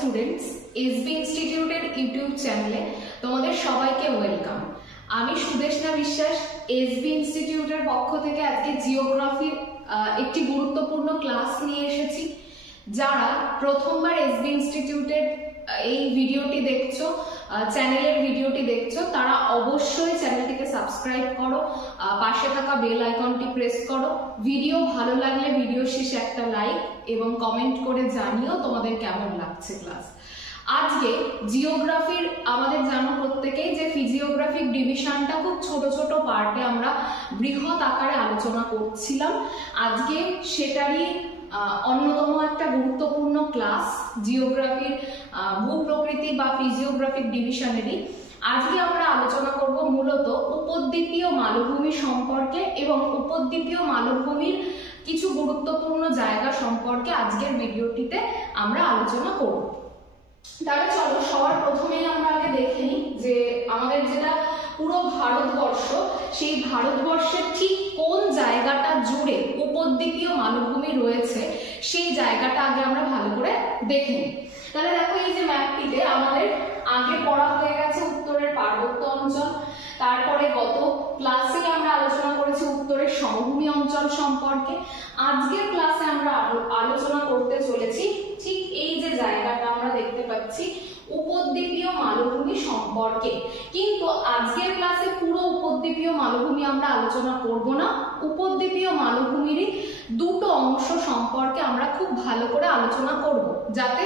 Students, SB ইনস্টিটিউটের YouTube চ্যানেলে তোমাদের সবাইকে ওয়েলকাম। আমি সুদেশনা বিশ্বাস এসবি ইনস্টিটিউটের পক্ষ থেকে আজকে জিওগ্রাফির একটি গুরুত্বপূর্ণ ক্লাস নিয়ে এসেছি। যারা প্রথমবার এসবি ইনস্টিটিউটের এই ভিডিওটি দেখছো, চ্যানেলের ভিডিওটি দেখছো, তারা অবশ্যই চ্যানেলটিকে সাবস্ক্রাইব করো, পাশে থাকা বেল আইকনটি প্রেস করো। ভিডিও ভালো লাগলে ভিডিও শেষে একটা লাইক এবং কমেন্ট করে জানিও তোমাদের কেমন লাগছে ক্লাস। আজকে জিওগ্রাফির আমাদের জানো প্রত্যেকেই যে ফিজিওগ্রাফিক ডিভিশনটা খুব ছোট ছোট পার্টে আমরা বৃহৎ আকারে আলোচনা করছিলাম। আজকে সেটারই অন্যতম একটা গুরুত্বপূর্ণ ক্লাস জিওগ্রাফির ভূপ্রকৃতি বা ফিজিওগ্রাফিক ডিভিশনেরই। আজকে আমরা আলোচনা করব মূলত উপদ্বীপীয় মালভূমি সম্পর্কে এবং উপদ্বীপীয় মালভূমির কিছু গুরুত্বপূর্ণ জায়গা সম্পর্কে আজকের ভিডিওটিতে আমরা আলোচনা করব। তাহলে চলো সবার প্রথমেই আমরা আগে দেখে নিই যে আমাদের যেটা পুরো ভারতবর্ষ, সেই ভারতবর্ষের ঠিক কোন জায়গাটা জুড়ে উপদ্বীপীয় মালভূমি রয়েছে সেই জায়গাটা আগে আমরা ভালো করে দেখে নিই। তাহলে দেখো এই যে ম্যাপটিতে আমাদের আগে পড়া হয়ে গেছে উত্তরের পার্বত্য অঞ্চল, তারপরে গত ক্লাসে আমরা আলোচনা করেছি উত্তরের সমভূমি অঞ্চল সম্পর্কে। আজকের ক্লাসে আমরা আলোচনা করতে চলেছি ঠিক এই যে জায়গাটা আমরা দেখতে পাচ্ছি উপদ্বীপীয় মালভূমি সম্পর্কে। কিন্তু আজকের ক্লাসে পুরো উপদ্বীপীয় মালভূমি আমরা আলোচনা করব না, উপদ্বীপীয় মালভূমিরই দুটো অংশ সম্পর্কে আমরা খুব ভালো করে আলোচনা করব, যাতে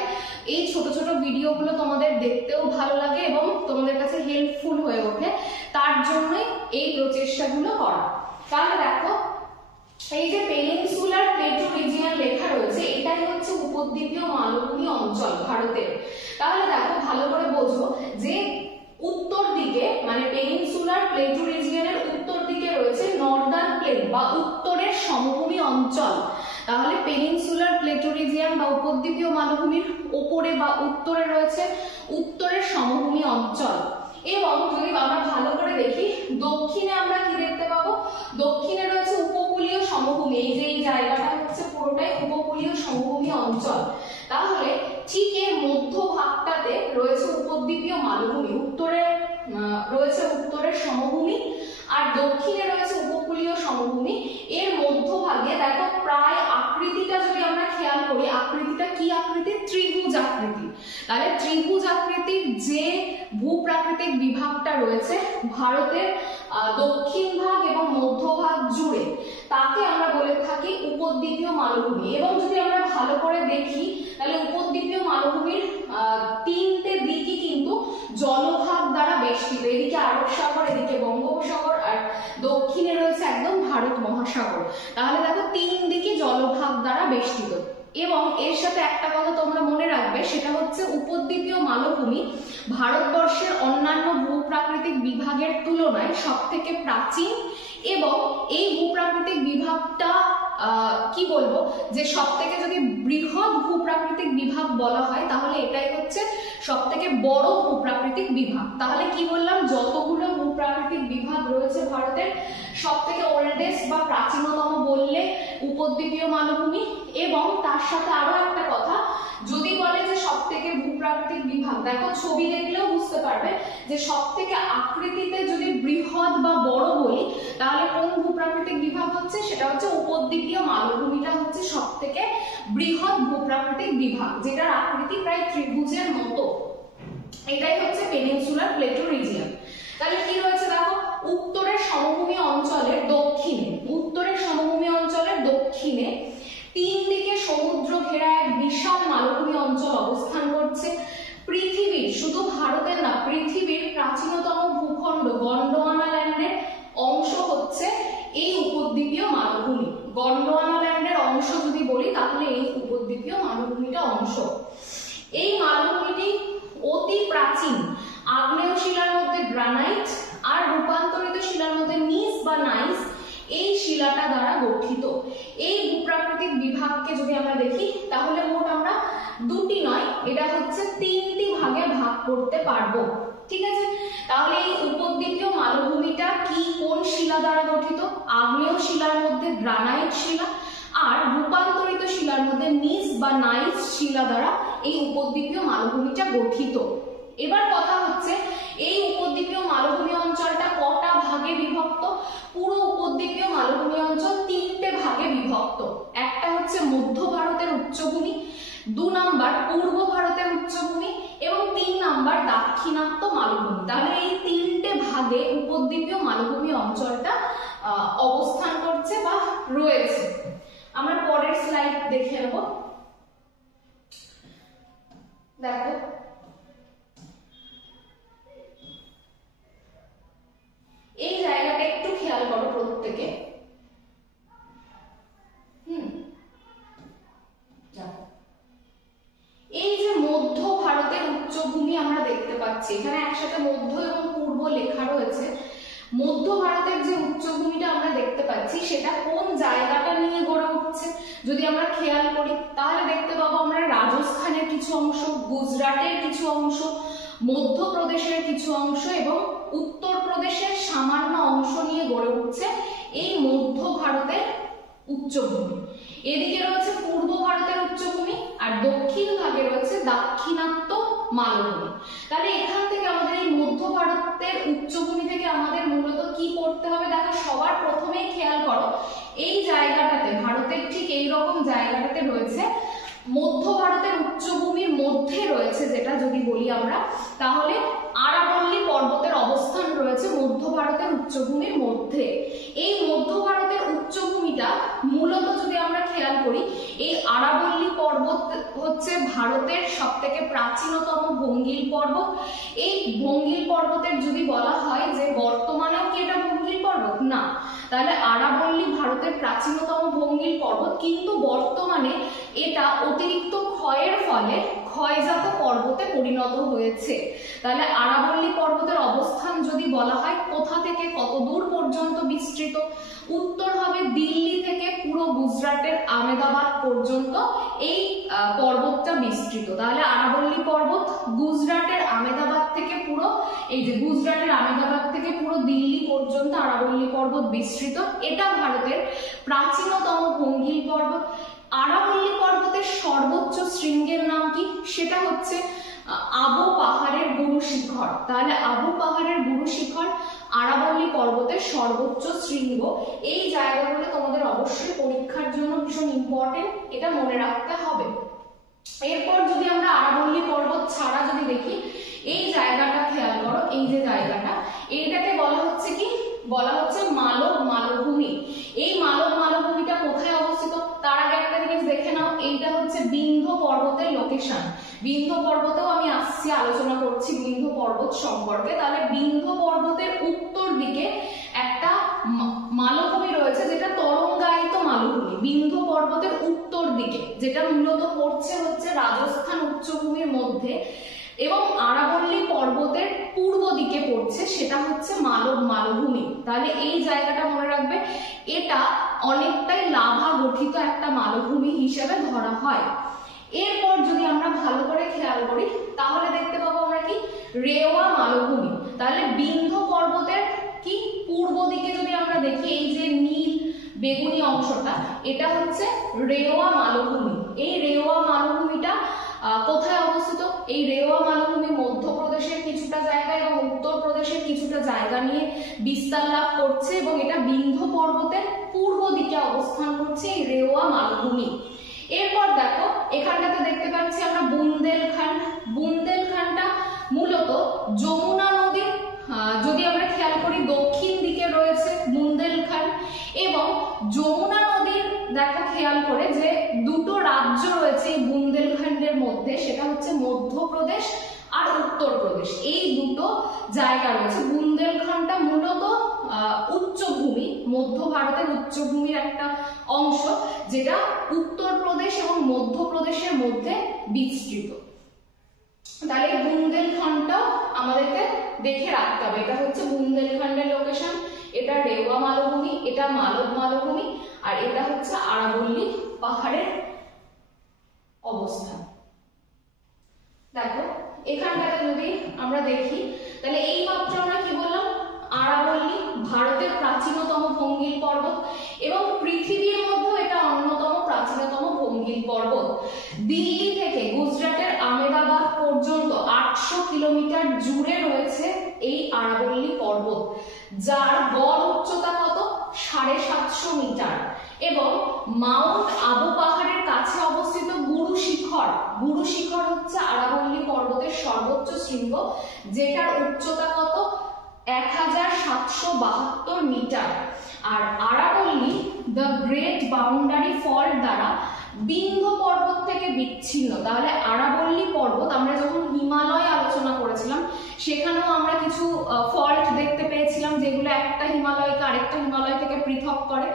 এই ছোট ছোট ভিডিওগুলো তোমাদের দেখতেও ভালো লাগে এবং তোমাদের কাছে হেল্পফুল হয়ে ওঠে। তার জন্যই এই প্রচেষ্টাগুলো করা। তাহলে দেখো এই যে পেনিনসুলার প্লেটো রিজিয়ন লেখা রয়েছে, এটাই হচ্ছে উপদ্বীপীয় মালভূমি অঞ্চল ভারতের। তাহলে দেখো ভালো করে বোঝো যে উত্তর দিকে মানে পেনিনসুলার প্লেটো রিজিয়নের উত্তর দিকে রয়েছে নর্দার্ন প্লেন বা উত্তরের সমভূমি অঞ্চল। তাহলে পেনিনসুলার প্লেটো রিজিয়ন বা উপদ্বীপীয় মালভূমির উপরে বা উত্তরে রয়েছে উত্তরের সমভূমি অঞ্চল। এবং যদি আমরা ভালো করে দেখি দক্ষিণে আমরা কি দেখতে পাবো, দক্ষিণে রয়েছে উপকূলীয় সমভূমি। এই যে এই জায়গাটা হচ্ছে পুরোটাই উপকূলীয় সমভূমি অঞ্চল। তাহলে ঠিক এর মধ্যভাগটাতে রয়েছে উপদ্বীপীয় মালভূমি, উত্তরে রয়েছে উত্তরের সমভূমি আর দক্ষিণে রয়েছে উপকূলীয় সমভূমি। এর মধ্যভাগে দেখো প্রায় আকৃতিটা যদি আমরা খেয়াল করি, আকৃতিটা কি আকৃতি? ত্রিভুজ আকৃতি। তাহলে ত্রিভুজ আকৃতির যে ভূপ্রাকৃতিক বিভাগটা রয়েছে ভারতের দক্ষিণ ভাগ এবং মধ্যভাগ জুড়ে, তাকে আমরা বলে থাকি উপদ্বীপীয় মালভূমি। এবং যদি আমরা ভালো করে দেখি তাহলে উপদ্বীপীয় মালভূমির তিনটে দিকই কিন্তু জলভাগ দ্বারা বেষ্টিত। এদিকে আরব সাগর, এদিকে বঙ্গোপসাগর আর দক্ষিণে রয়েছে একদম ভারত মহাসাগর। তাহলে দেখো তিন দিকে জলভাগ দ্বারা বেষ্টিত। এবং এর সাথে একটা কথা তোমরা মনে রাখবে, সেটা হচ্ছে উপদ্বীপীয় মালভূমি ভারতবর্ষের অন্যান্য ভূপ্রাকৃতিক বিভাগের তুলনায় সবথেকে প্রাচীন। এবং এই ভূপ্রাকৃতিক বিভাগটা কি বলবো যে সবথেকে যদি বৃহৎ ভূপ্রাকৃতিক বিভাগ বলা হয় তাহলে এটাই হচ্ছে সবথেকে বড় ভূপ্রাকৃতিক বিভাগ। তাহলে কি বললাম, যতগুলো ভূপ্রাকৃতিক বিভাগ রয়েছে ভারতের সবথেকে ওল্ডেস্ট বা প্রাচীনতম বললে উপদ্বীপীয় মালভূমি। এবং তার সাথে আরো একটা কথা, যদি বলে যে সবথেকে ভূপ্রাকৃতিক বিভাগ, দেখো ছবি দেখলেও বুঝতে পারবে যে সবথেকে আকৃতিতে যদি বৃহৎ বা বড় বলি তাহলে কোন ভূপ্রাকৃতিক বিভাগ হচ্ছে, সেটা হচ্ছে উপদ্বীপীয় মালভূমিটা হচ্ছে সবথেকে বৃহৎ ভূপ্রাকৃতিক বিভাগ, যেটার আকৃতি প্রায় ত্রিভুজের মতো। এটাই হচ্ছে পেনিনসুলার প্লেটো রিজিয়ন। তাহলে কি রয়েছে দেখো, উত্তরের সমভূমি অঞ্চলের দক্ষিণে, উত্তরের সমভূমি অঞ্চলের দক্ষিণে তিন দিকে সমুদ্র ঘেরা এক বিশাল মালভূমি অঞ্চল অবস্থান করছে। পৃথিবীর, শুধু ভারতের না, পৃথিবীর প্রাচীনতম ভূখণ্ড গন্ডোয়ানা ল্যান্ডের অংশ হচ্ছে এই উপদ্বীপীয় মালভূমি। গন্ডোয়ানা ল্যান্ডের অংশ যদি বলি তাহলে এই উপদ্বীপীয় মালভূমিটা অংশ। এই মালভূমিটি অতি প্রাচীন আগ্নেয় শিলার মধ্যে গ্রানাইট আর রূপান্তরিত শিলার মধ্যে নিস বা নাইস এই শিলাটা দ্বারা গঠিত। এই ভূপ্রাকৃতিক বিভাগকে যদি আমরা দেখি তাহলে মোট আমরা দুটি নয়, এটা হচ্ছে তিনটি ভাগে ভাগ করতে পারবো। ঠিক আছে, তাহলে এই উপদ্বীপীয় মালভূমিটা কি কোন শিলা দ্বারা গঠিত? আগ্নেয় শিলার মধ্যে গ্রানাইট শিলা আর রূপান্তরিত শিলার মধ্যে নিস বা নাইস শিলা দ্বারা এই উপদ্বীপীয় মালভূমিটা গঠিত। এবার কথা হচ্ছে এই উপদ্বীপীয় মালভূমি অঞ্চলটা কটা ভাগে বিভক্ত? পুরো উপদ্বীপীয় মালভূমি অঞ্চল 3টে ভাগে বিভক্ত। একটা হচ্ছে মধ্য ভারতের উচ্চভূমি, 2 নাম্বার পূর্ব ভারতের উচ্চভূমি এবং 3 নাম্বার দাক্ষিণাত্য মালভূমি। তাহলে এই 3টে ভাগে উপদ্বীপীয় মালভূমি অঞ্চলটা অবস্থান করছে বা রয়েছে। আমরা পরের স্লাইড দেখে নেব। দেখো এই জায়গাটা একটু খেয়াল করো প্রত্যেকে। এই যে মধ্য ভারতের উচ্চভূমি আমরা দেখতে পাচ্ছি, এখানে একসাথে মধ্য এবং পূর্ব লেখা রয়েছে। মধ্য ভারতের যে উচ্চভূমিটা আমরা দেখতে পাচ্ছি সেটা কোন জায়গাটা নিয়ে গড়ে উঠছে যদি আমরা খেয়াল করি তাহলে দেখতে পাবো আমরা রাজস্থানের কিছু অংশ, গুজরাটের কিছু অংশ, মধ্যপ্রদেশের কিছু অংশ এবং উত্তরপ্রদেশের সামান্য অংশ নিয়ে গড়ে উঠছে এই মধ্য ভারতের উচ্চভূমি। এদিকে রয়েছে পূর্ব ভারতের উচ্চভূমি আর দক্ষিণ ভাগে রয়েছে দাক্ষিণাত্য মালভূমি। তাহলে এখান থেকে আমাদের এই মধ্য ভারতের উচ্চভূমি থেকে আমাদের মূলত কি করতে হবে? দেখো সবার প্রথমেই খেয়াল করো এই জায়গাটাতে, ভারতের ঠিক এই রকম জায়গাটাতে রয়েছে মধ্য ভারতের উচ্চভূমির মধ্যে রয়েছে, যেটা যদি বলি আমরা তাহলে আরাবল্লী পর্বতের অবস্থান রয়েছে মধ্য ভারতের উচ্চভূমির মধ্যে। এই মধ্য ভারতের উচ্চভূমিটা মূলত যদি আমরা খেয়াল করি এই আরাবল্লী পর্বত হচ্ছে ভারতের সবথেকে প্রাচীনতম ভঙ্গিল পর্বত। এই ভঙ্গিল পর্বতের যদি বলা হয় যে বর্তমানেও কি এটা ভঙ্গিল পর্বত? না, তাহলে আরাবল্লী ভারতের প্রাচীনতম ভঙ্গিল পর্বত, কিন্তু বর্তমানে এটা অতিরিক্ত ক্ষয়ের ফলে ক্ষয়জাত পর্বতে পরিণত হয়েছে। তাহলে আরাবল্লী পর্বতের অবস্থান যদি বলা হয় কোথা থেকে কত দূর পর্যন্ত বিস্তৃত? উত্তর হবে দিল্লি থেকে পুরো গুজরাটের আহমেদাবাদ পর্যন্ত এই পর্বতটা বিস্তৃত। তাহলে আরাবল্লী পর্বত গুজরাটের আহমেদাবাদ থেকে পুরো এই যে গুজরাটের আহমেদাবাদ থেকে পুরো দিল্লি পর্যন্ত আরাবল্লী পর্বত বিস্তৃত। এটা ভারতের প্রাচীনতম ভঙ্গিল পর্বত। আরাবল্লী পর্বতের সর্বোচ্চ শৃঙ্গের নাম কি? সেটা হচ্ছে আবু পাহাড়ের গুরু শিখর। তাহলে আবু পাহাড়ের গুরু শিখর আরাবল্লী পর্বতের সর্বোচ্চ শৃঙ্গ। এই জায়গাগুলো তোমাদের অবশ্যই পরীক্ষার জন্য ভীষণ ইম্পর্টেন্ট, এটা মনে রাখতে হবে। এরপর যদি আমরা আরাবল্লী পর্বত ছাড়া যদি দেখি এই জায়গাটা খেয়াল করো, এই যে জায়গাটা এইটাকে বলা হচ্ছে কি? বলা হচ্ছে মালব মালভূমি। এই মালব মালভূমিটা কোথায় অবস্থিত? তার আগে একটা জিনিস দেখে নাও, এইটা হচ্ছে বিন্ধ্য পর্বতের লোকেশন। বিন্ধ্য পর্বতেও আমি আসছি, আলোচনা করছি বিন্ধ্য পর্বত সম্পর্কে। তাহলে বিন্ধ্য পর্বতের উত্তর দিকে একটা মালভূমি রয়েছে যেটা তরঙ্গায়িত মালভূমি। বিন্ধ্য পর্বতের উত্তর দিকে যেটা মূলত পড়ছে হচ্ছে রাজস্থান উচ্চভূমির মধ্যে এবং আরাবল্লী পর্বতের পূর্ব দিকে পড়ছে সেটা হচ্ছে মালব মালভূমি। তাহলে এই জায়গাটা মনে রাখবে, এটা অনেকটাই লাভা গঠিত একটা মালভূমি হিসেবে ধরা হয়। এরপর যদি আমরা ভালো করে খেয়াল করি তাহলে দেখতে পাবো আমরা কি? রেওয়া মালভূমি। তাহলে বিন্ধ্য পর্বতের কি পূর্ব দিকে যদি আমরা দেখি এই যে নীল বেগুনি অংশটা, এটা হচ্ছে রেওয়া মালভূমি। এই রেওয়া মালভূমিটা কোথায় অবস্থিত? এই রেওয়া মালভূমি মধ্যপ্রদেশের কিছুটা জায়গা এবং উত্তরপ্রদেশের কিছুটা জায়গা নিয়ে বিস্তার লাভ করছে এবং এটা বিন্ধ্য পর্বতের পূর্ব দিকে অবস্থান করছে এই রেওয়া মালভূমি। এরপর দেখো এখানটাতে দেখতে পাচ্ছি আমরা বুন্দেলখণ্ড। বুন্দেলখণ্ডটা মূলত যমুনা নদীর যদি আমরা খেয়াল করি দক্ষিণ দিকে রয়েছে বুন্দেলখণ্ড এবং যমুনা নদীর দেখো খেয়াল করে যে দুটো রাজ্য রয়েছে এই বুন্দেলখণ্ডের মধ্যে, সেটা হচ্ছে মধ্যপ্রদেশ আর উত্তরপ্রদেশ। এই দুটো জায়গা রয়েছে। বুন্দেলখণ্ডটা মূলত উচ্চভূমি, মধ্য ভারতের উচ্চভূমির একটা অংশ যেটা উত্তরপ্রদেশ এবং মধ্যপ্রদেশের মধ্যে বিস্তৃত। তাহলে বুন্দেলখণ্ডটাও আমাদেরকে দেখে রাখতে হবে। এটা হচ্ছে বুন্দেলখণ্ডের লোকেশন, এটা রেওয়া মালভূমি, এটা মালব মালভূমি আর এটা হচ্ছে আরাবল্লী পাহাড়ের অবস্থান। দেখো এখানটাতে যদি আমরা দেখি তাহলে এই মাত্র আমরা কি বললাম? আরাবল্লী ভারতের প্রাচীনতম ভঙ্গিল পর্বত এবং পৃথিবীর মধ্যে এটা অন্যতম প্রাচীনতম ভঙ্গিল পর্বত। দিল্লি থেকে গুজরাটের জুড়ে রয়েছে এই আরাবল্লী পর্বত, যার গড় উচ্চতা কত 750 মিটার, এবং মাউন্ট আবু পাহাড়ের কাছে অবস্থিত গুরু শিখর, গুরু শিখর হচ্ছে আরাবল্লী পর্বতের সর্বোচ্চ শৃঙ্গ, যেটার উচ্চতা কত 1772 মিটার। আর আরাবল্লী দ্য গ্রেট বাউন্ডারি ফল্ট দ্বারা বিন্ধ্য পর্বত থেকে বিচ্ছিন্ন। তাহলে আরাবল্লী পর্বত, আমরা যখন হিমালয় আলোচনা করেছিলাম সেখানেও আমরা কিছু ফল্ট দেখতে পেয়েছিলাম যেগুলো একটা হিমালয়কে আরেকটা হিমালয় থেকে পৃথক করে।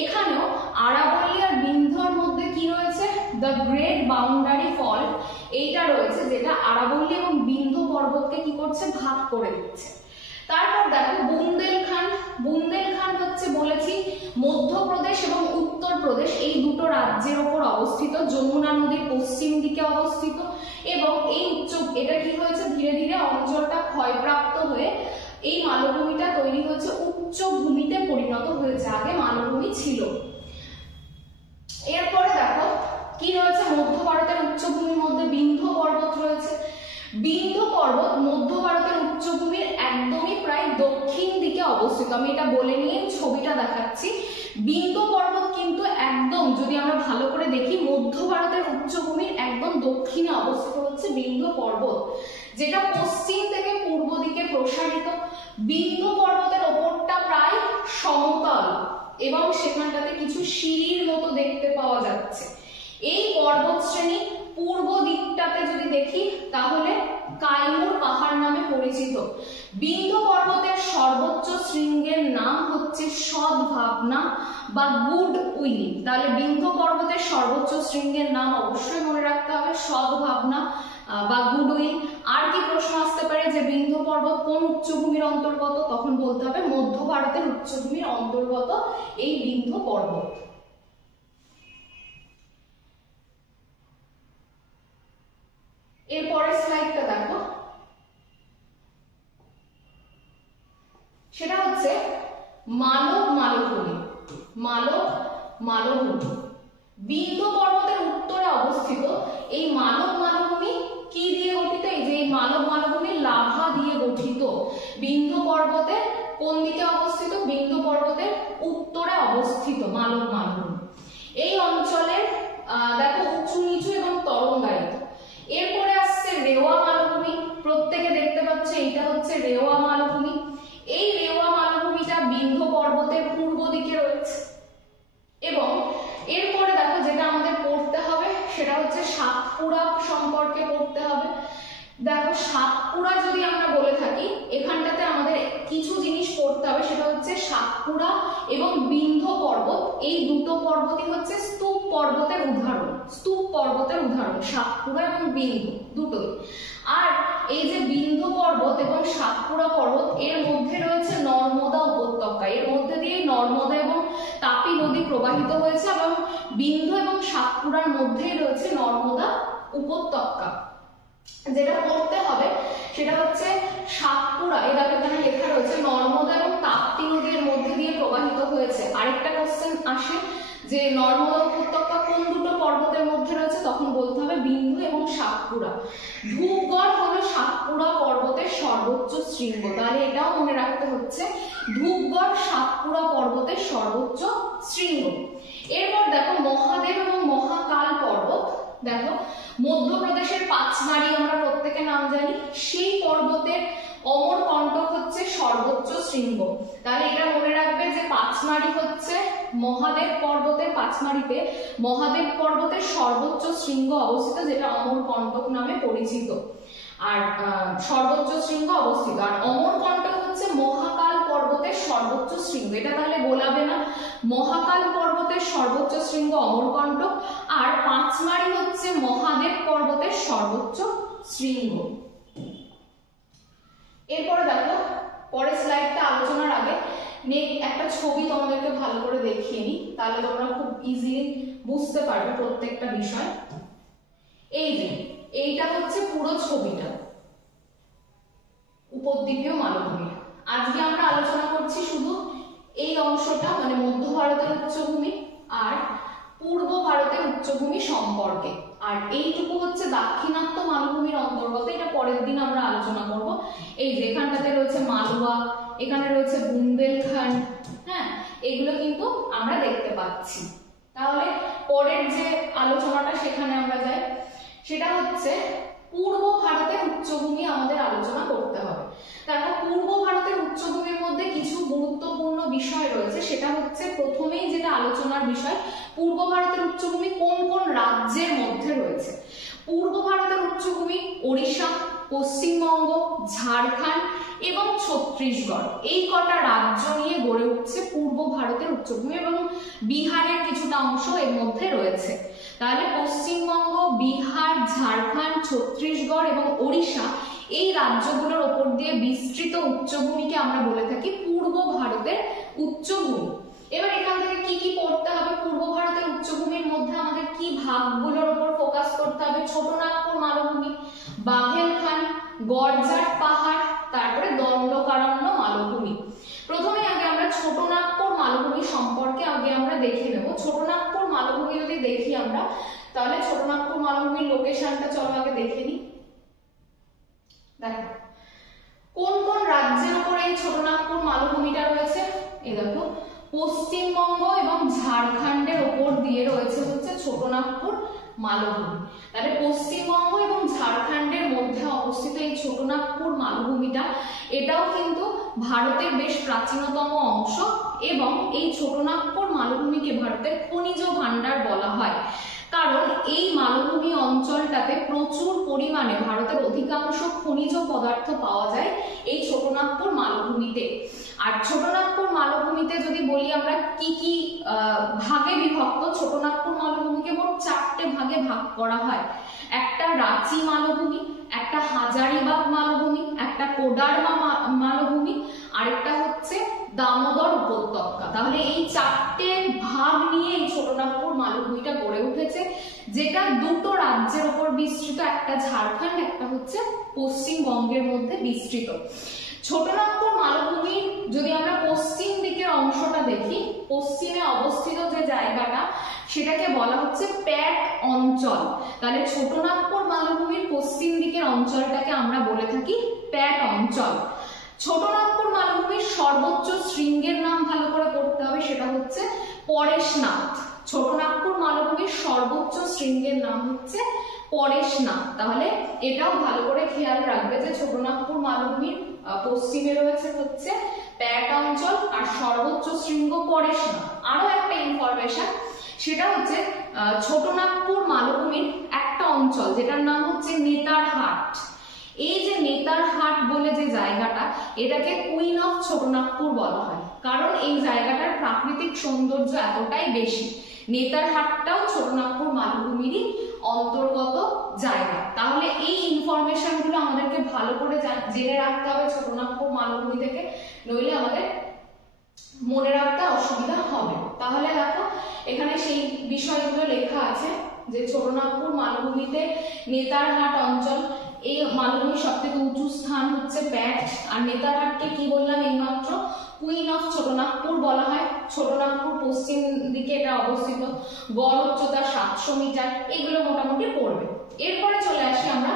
এখানেও আরাবল্লী আর বিন্ধ্যর মধ্যে কি রয়েছে, দ্য গ্রেট বাউন্ডারি ফল্ট এইটা রয়েছে, যেটা আরাবল্লী এবং বিন্ধ্য পর্বতকে কি করছে, ভাগ করে দিচ্ছে। তারপর দেখো বুন্দেলখান্ড, বুন্দেলখান্ড হচ্ছে বলেছি মধ্যপ্রদেশ এবং উত্তরপ্রদেশ এই দুটো রাজ্যের ওপর অবস্থিত, যমুনা নদীর পশ্চিম দিকে অবস্থিত, এবং এই এটা কি হয়েছে, ধীরে ধীরে অঞ্চলটা ক্ষয়প্রাপ্ত হয়ে এই মালভূমিটা তৈরি হয়েছে, উচ্চ ভূমিতে পরিণত হয়েছে, আগে মালভূমি ছিল। এরপরে দেখো কি রয়েছে, মধ্য ভারতের উচ্চভূমির মধ্যে বিন্ধ্য পর্বত রয়েছে। বিন্ধ্য পর্বত মধ্য ভারতের উচ্চভূমির একদমই প্রায় দক্ষিণ দিকে অবস্থিত। আমি এটা বলে নিয়ে ছবিটা দেখাচ্ছি। বিন্ধ্য পর্বত কিন্তু একদম, যদি আমরা ভালো করে দেখি, মধ্য ভারতের উচ্চভূমির একদম দক্ষিণে অবস্থিত হচ্ছে বিন্ধ্য পর্বত, যেটা পশ্চিম থেকে পূর্ব দিকে প্রসারিত। বিন্ধ্য পর্বতের ওপরটা প্রায় সমতল এবং সেখানটাতে কিছু সিঁড়ির মতো দেখতে পাওয়া যাচ্ছে। এই পর্বত শ্রেণী পূর্ব দিকটাতে যদি দেখি তাহলে কাইমুর পাহাড় নামে পরিচিত। বিন্ধ্য পর্বতের সর্বোচ্চ শৃঙ্গের নাম হচ্ছে সদ্ভাবনা বা গুড উইল। তাহলে বিন্ধ্য পর্বতের সর্বোচ্চ শৃঙ্গের নাম অবশ্যই মনে রাখতে হবে, সদ্ভাবনা বা গুড উইল। আর কি প্রশ্ন আসতে পারে যে বিন্ধ্য পর্বত কোন উচ্চভূমির অন্তর্গত, তখন বলতে হবে মধ্য ভারতের উচ্চভূমির অন্তর্গত এই বিন্ধ্য পর্বত। এরপরের স্লাইডটা দেখো, সেটা হচ্ছে মালব মালভূমি। মালব মালভূমি বিন্ধ্য পর্বতের উত্তরে অবস্থিত। এই মালব মালভূমি কি দিয়ে গঠিত, এই যে মালব মালভূমি লাভা দিয়ে গঠিত। বিন্ধ্য পর্বতের কোন দিকে অবস্থিত, বিন্ধ্য পর্বতের উত্তরে অবস্থিত মালব মালভূমি। এই অঞ্চলের দেখো উঁচু নিচু এবং তরঙ্গায়িত। এরপরে আসছে রেওয়া মালভূমি, প্রত্যেকে দেখতে পাচ্ছে এইটা হচ্ছে রেওয়া মালভূমি। এই রেওয়া মালভূমিটা বিন্ধ্য পর্বতের পূর্ব দিকে রয়েছে। এবং এরপরে দেখো যেটা আমাদের পড়তে হবে সেটা হচ্ছে সাতপুরা সম্পর্কে পড়তে হবে। দেখো সাতপুরা যদি আমরা বলে থাকি, এখানটাতে আমাদের কিছু জিনিস পড়তে হবে, সেটা হচ্ছে সাতপুরা এবং বিন্ধ্য পর্বত, এই দুটো পর্বতই হচ্ছে স্তূপ পর্বতের উদাহরণ। স্তূপ পর্বতের উদাহরণ সাতপুরা এবং বিন্ধ্য দুটোই। আর এই যে বিন্ধ্য পর্বত এবং সাতপুরা পর্বত, এর মধ্যে রয়েছে নর্মদা উপত্যকা, এর মধ্যে দিয়ে নর্মদা এবং তাপি নদী প্রবাহিত হয়েছে, এবং বিন্ধ্য এবং সাতপুরার মধ্যেই রয়েছে নর্মদা উপত্যকা। যেটা পড়তে হবে সেটা হচ্ছে সাতপুরা, এটা এখানে লেখা রয়েছে নর্মদা এবং তাপ্তি নদীর মধ্যে দিয়ে প্রবাহিত হয়েছে। আরেকটা কোশ্চেন আসে যে নর্মদা উপত্যকা কোন দুটো পর্বতের মধ্যে রয়েছে, তখন বলতে হবে বিন্ধ্য এবং সাতপুরা। ধূপগড় হলো সাতপুরা পর্বতের সর্বোচ্চ শৃঙ্গ, তাহলে এটাও মনে রাখতে হচ্ছে ধূপগড় সাতপুরা পর্বতের সর্বোচ্চ শৃঙ্গ। এরপর দেখো মহাদেব এবং মহাকাল পর্বত। দেখো মধ্যপ্রদেশের পাঁচমারি আমরা প্রত্যেকে নাম জানি, সেই পর্বতের অমরকণ্টক হচ্ছে সর্বোচ্চ শৃঙ্গ। তাহলে এটা মনে রাখবে যে পাঁচমারি হচ্ছে মহাদেব পর্বতের, পাঁচমারিতে মহাদেব পর্বতের সর্বোচ্চ শৃঙ্গ অবস্থিত, যেটা অমরকণ্টক নামে পরিচিত। আর সর্বোচ্চ শৃঙ্গ অবস্থিত, আর অমরকণ্টক হচ্ছে মহাকাল পর্বতের সর্বোচ্চ শৃঙ্গ। এটা তাহলে গোলাবে না, মহাকাল পর্বতের সর্বোচ্চ শৃঙ্গ অমরকণ্টক, আর পাঁচমারি হচ্ছে মহাদেব পর্বতের সর্বোচ্চ শৃঙ্গ। এরপরে দেখো পরের স্লাইডটা আলোচনার আগে একটা ছবি তোমাদেরকে ভালো করে দেখিয়ে নিই, তাহলে তোমরা খুব ইজিলি বুঝতে পারবে প্রত্যেকটা বিষয়। এই যে এইটা হচ্ছে পুরো ছবিটা উপদ্বীপীয় মালভূমি। আজকে আমরা আলোচনা করছি শুধু এই অংশটা, মানে মধ্য ভারতের উচ্চভূমি আর পূর্ব ভারতের উচ্চভূমি সম্পর্কে। আর এইটুকু হচ্ছে দাক্ষিণাত্য মালভূমির অন্তর্গত, এটা পরের দিন আমরা আলোচনা করব। এই যে এখানটাতে রয়েছে মালওয়া, এখানে রয়েছে বুন্দেলখণ্ড, হ্যাঁ, এগুলো কিন্তু আমরা দেখতে পাচ্ছি। তাহলে পরের যে আলোচনাটা সেখানে আমরা যাই, সেটা হচ্ছে পূর্ব ভারতের উচ্চভূমি আমাদের আলোচনা করতে হবে। দেখো পূর্ব ভারতের উচ্চভূমির মধ্যে কিছু গুরুত্বপূর্ণ বিষয় রয়েছে, সেটা হচ্ছে প্রথমেই যেটা আলোচনার বিষয়, পূর্ব ভারতের উচ্চভূমি কোন কোন রাজ্যের মধ্যে রয়েছে। পূর্ব ভারতের উচ্চভূমি ওড়িশা, পশ্চিমবঙ্গ, ঝাড়খণ্ড এবং ছত্তিশগড়, এই কটা রাজ্য নিয়ে গড়ে উঠছে পূর্ব ভারতের উচ্চভূমি, এবং বিহারের কিছুটা অংশ এর মধ্যে রয়েছে। তাহলে পশ্চিমবঙ্গ, বিহার, ঝাড়খণ্ড, ছত্তিশগড় এবং ওড়িশা, এই রাজ্যগুলোর ওপর দিয়ে বিস্তৃত উচ্চভূমিকে আমরা বলে থাকি পূর্ব ভারতের উচ্চভূমি। এবার এখান থেকে কি কি পড়তে হবে, পূর্ব ভারতের উচ্চভূমির মধ্যে আমাদের কি ভাগগুলোর উপর ফোকাস করতে হবে, ছোটনাগপুর মালভূমি, বাঘেলখান, গড়জাট পাহাড়, তারপরে দণ্ডকারণ্য মালভূমি। প্রথমে আগে আমরা ছোটনাগপুর মালভূমি সম্পর্কে আগে আমরা দেখে নেব। ছোটনাগপুর মালভূমি যদি দেখি আমরা, তাহলে ছোটনাগপুর মালভূমির লোকেশনটা চলো আগে দেখে নিই। দেখো কোন কোন রাজ্যের উপর এই ছোটনাগপুর মালভূমিটা রয়েছে, এই দেখো পশ্চিমবঙ্গ এবং ঝাড়খণ্ডের উপর দিয়ে রয়েছে হচ্ছে ছোটনাগপুর মালভূমি। তাহলে পশ্চিমবঙ্গ এবং ঝাড়খণ্ডের মধ্যে অবস্থিত এই ছোটনাগপুর মালভূমিটা, এটাও কিন্তু ভারতের বেশ প্রাচীনতম অংশ, এবং এই ছোটনাগপুর মালভূমিকে ভারতের খনিজ ভাণ্ডার বলা হয়, কারণ এই মালভূমি অঞ্চলটাতে প্রচুর পরিমাণে ভারতের অধিকাংশ খনিজ পদার্থ পাওয়া যায় এই ছোটনাগপুর মালভূমিতে। আর ছোটনাগপুর মালভূমিতে যদি বলি আমরা কি কি ভাগে বিভক্ত, ছোটনাগপুর মালভূমিকে মোট 4টে ভাগে ভাগ করা হয়। একটা রাঁচি মালভূমি, একটা হাজারিবাগ মালভূমি, একটা কোডারমা মালভূমি, আরেকটা হচ্ছে দামোদর উপত্যকা। তাহলে এই 4টে ভাগ নিয়ে এই ছোটনাগপুর মালভূমিটা গড়ে উঠেছে, যেটা দুটো রাজ্যের উপর বিস্তৃত, একটা ঝাড়খণ্ড, একটা হচ্ছে পশ্চিমবঙ্গের মধ্যে বিস্তৃত। ছোটনাগপুর মালভূমির যদি আমরা পশ্চিম দিকের অংশটা দেখি, পশ্চিমে অবস্থিত যে জায়গাটা সেটাকে বলা হচ্ছে প্যাট অঞ্চল। তাহলে ছোটনাগপুর মালভূমির পশ্চিম দিকের অঞ্চলটাকে আমরা বলে থাকি প্যাট অঞ্চল। ছোটনাগপুর মালভূমির সর্বোচ্চ শৃঙ্গের নাম ভালো করে পড়তে হবে, সেটা হচ্ছে পরেশনাথ। ছোটনাগপুর মালভূমির সর্বোচ্চ শৃঙ্গের নাম হচ্ছে পরেশনাথ। তাহলে এটাও ভালো করে খেয়াল রাখবে যে ছোটনাগপুর মালভূমির পশ্চিমে রয়েছে হচ্ছে প্যাট অঞ্চল আর সর্বোচ্চ শৃঙ্গ পরেশনাথ। আরো একটা ইনফরমেশন, সেটা হচ্ছে ছোটনাগপুর মালভূমির একটা অঞ্চল যেটার নাম হচ্ছে নেতারহাট। এই যে নেতারহাট বলে যে জায়গাটা, এটাকে কুইন অফ ছোটনাগপুর বলা হয়, কারণ এই জায়গাটার প্রাকৃতিক সৌন্দর্য এতটাই বেশি। নেতারহাটটাও ছোটনাগপুর মালভূমিরই অন্তর্গত জায়গা। তাহলে এই ইনফরমেশন গুলো আমাদেরকে ভালো করে জেনে রাখতে হবে ছোটনাগপুর মালভূমি থেকে, নইলে আমাদের মনে রাখতে অসুবিধা হবে। তাহলে দেখো এখানে সেই বিষয়গুলো লেখা আছে যে ছোটনাগপুর মালভূমিতে নেতারহাট অঞ্চল, এই মালভূমির সব থেকে উঁচু স্থান হচ্ছে প্যাট। আর নেতারহাটকে কি বললাম এইমাত্র, কুইন অফ ছোটনাগপুর বলা হয়। ছোটনাগপুর পশ্চিম দিকে এটা অবস্থিত, গড় উচ্চতা 700 মিটার, এগুলো মোটামুটি পড়বে। এরপরে চলে আসি আমরা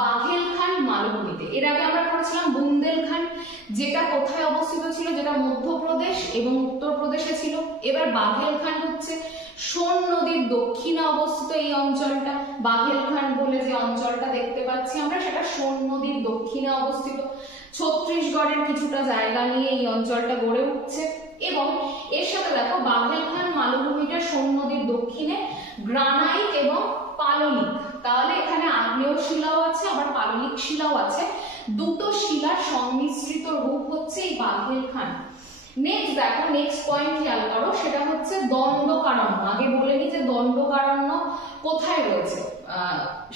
বাঘেলখান মালভূমিতে। এর আগে আমরা পড়েছিলাম বুন্দেলখান্ড, যেটা কোথায় অবস্থিত ছিল, যেটা মধ্যপ্রদেশ এবং উত্তরপ্রদেশে ছিল। এবার বাঘেলখান হচ্ছে সোন নদীর দক্ষিণে অবস্থিত এই অঞ্চলটা। বাঘেলখান বলে যে অঞ্চলটা দেখতে পাচ্ছি আমরা, সেটা সোন নদীর দক্ষিণে অবস্থিত। ছত্তিশগড়ের কিছুটা জায়গা নিয়ে এই অঞ্চলটা গড়ে উঠছে, এবং এর সাথে দেখো বাঘেলখান মালভূমিটা সোন নদীর দক্ষিণে গ্রানাইট এবং পাললিক, তাহলে এখানে আগ্নেয় শিলাও আছে আবার পাললিক শিলাও আছে, দুটো শিলার সংমিশ্রিত রূপ হচ্ছে এই বাঘেলখান। নেক্সট দেখো, নেক্সট পয়েন্ট খেয়াল করো, সেটা হচ্ছে দণ্ডকারণ্য। আগে বলে নি যে দণ্ডকারণ্য কোথায় রয়েছে,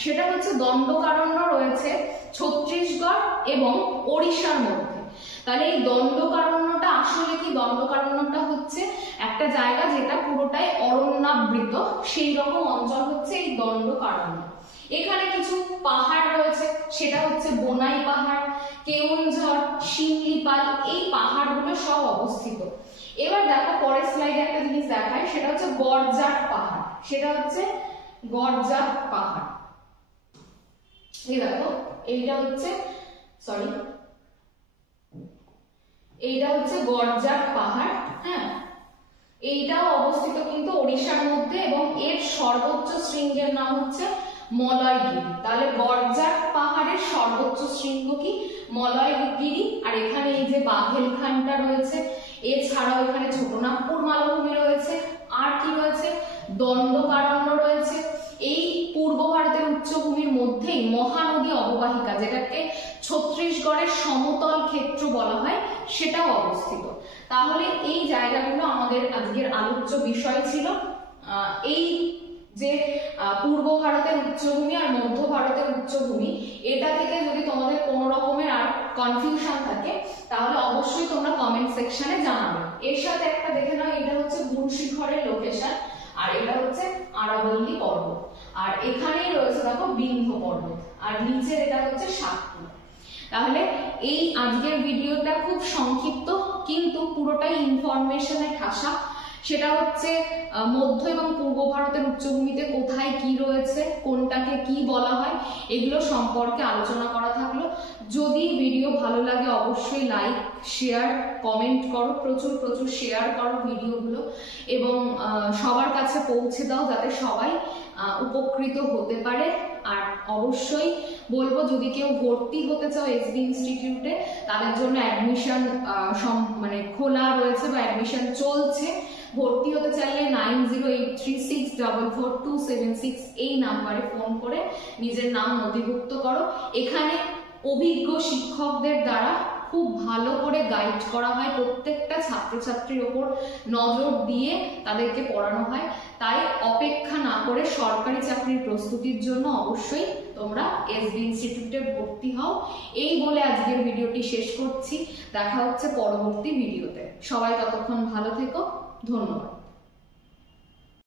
সেটা হচ্ছে দণ্ডকারণ্য রয়েছে ছত্তিশগড় এবং ওড়িশার মধ্যে। তাহলে এই দণ্ডকারণ্যটা আসলে কি, দণ্ডকারণ্যটা হচ্ছে একটা জায়গা যেটা পুরোটাই অরণ্যাবৃত, সেই রকম অঞ্চল হচ্ছে এই দণ্ডকারণ্য। এখানে কিছু পাহাড় রয়েছে, সেটা হচ্ছে বোনাই পাহাড়, কেউনঝড়, শিমলিপাল, এই পাহাড়গুলো সব অবস্থিত। এবার দেখো পরের স্লাইডে একটা জিনিস দেখায়, সেটা হচ্ছে গড়জাট পাহাড়। সেটা হচ্ছে গড়জাট পাহাড়। এই দেখো এইটা হচ্ছে এইটা হচ্ছে গড়জাট পাহাড়। হ্যাঁ, এইটাও অবস্থিত কিন্তু ওড়িশার মধ্যে এবং এর সর্বোচ্চ শৃঙ্গের নাম হচ্ছে মলয়গিরি। তাহলে গড়জাট পাহাড়ের সর্বোচ্চ শৃঙ্গ কি? মলয়গিরি। আর এখানে এই যে বাঘেলখানটা রয়েছে, এছাড়াও এখানে ছোটনাগপুর মালভূমি রয়েছে, আর কি রয়েছে? দণ্ডকারণ্য রয়েছে। এই পূর্ব ভারতের উচ্চভূমির মধ্যেই মহানদী অববাহিকা, যেটাকে ছত্তিশগড়ের সমতল ক্ষেত্র বলা হয়, সেটাও অবস্থিত। তাহলে এই জায়গাগুলো আমাদের আজকের আলোচ্য বিষয় ছিল। এই যে পূর্ব ভারতের উচ্চভূমি আর মধ্য ভারতের উচ্চভূমি, এটা থেকে যদি তোমাদের কোনো রকমের আর কনফিউশন থাকে তাহলে অবশ্যই তোমরা কমেন্ট সেকশনে জানাবে। এর সাথে একটা দেখে নাও, এটা হচ্ছে গুরুশিখরের লোকেশন, আর এটা হচ্ছে আরাবল্লী পর্বত, আর এখানেই রয়েছে দেখো বিন্ধ্য পর্বত, আর নিচের এটা হচ্ছে সাতপুরা। তাহলে এই আজকের ভিডিওটা খুব সংক্ষিপ্ত কিন্তু পুরোটাই ইনফরমেশনে ঠাসা। সেটা হচ্ছে মধ্য এবং পূর্ব ভারতের উচ্চভূমিতে কোথায় কি রয়েছে, কোনটাকে কি বলা হয়, এগুলো সম্পর্কে আলোচনা করা থাকলো। যদি ভিডিও ভালো লাগে অবশ্যই লাইক, শেয়ার, কমেন্ট করো, প্রচুর প্রচুর শেয়ার করো ভিডিওগুলো, এবং সবার কাছে পৌঁছে দাও যাতে সবাই উপকৃত হতে পারে। আর অবশ্যই বলবো, যদি কেউ ভর্তি হতে চাও এসবি ইনস্টিটিউটে, তাদের জন্য অ্যাডমিশন মানে খোলা রয়েছে বা অ্যাডমিশন চলছে। ভর্তি হতে চাইলে 9083644276 এই নাম্বারে ফোন করে নিজের নাম নথিভুক্ত করো। এখানে অভিজ্ঞ শিক্ষকদের দ্বারা খুব ভালো করে গাইড করা হয়, প্রত্যেকটা ছাত্রছাত্রীর ওপর নজর দিয়ে তাদেরকে পড়ানো হয়। তাই অপেক্ষা না করে সরকারি চাকরির প্রস্তুতির জন্য অবশ্যই তোমরা এসবি ইনস্টিটিউটে ভর্তি হও। এই বলে আজকের ভিডিওটি শেষ করছি। দেখা হচ্ছে পরবর্তী ভিডিওতে। সবাই ততক্ষণ ভালো থেকো। ধন্যবাদ।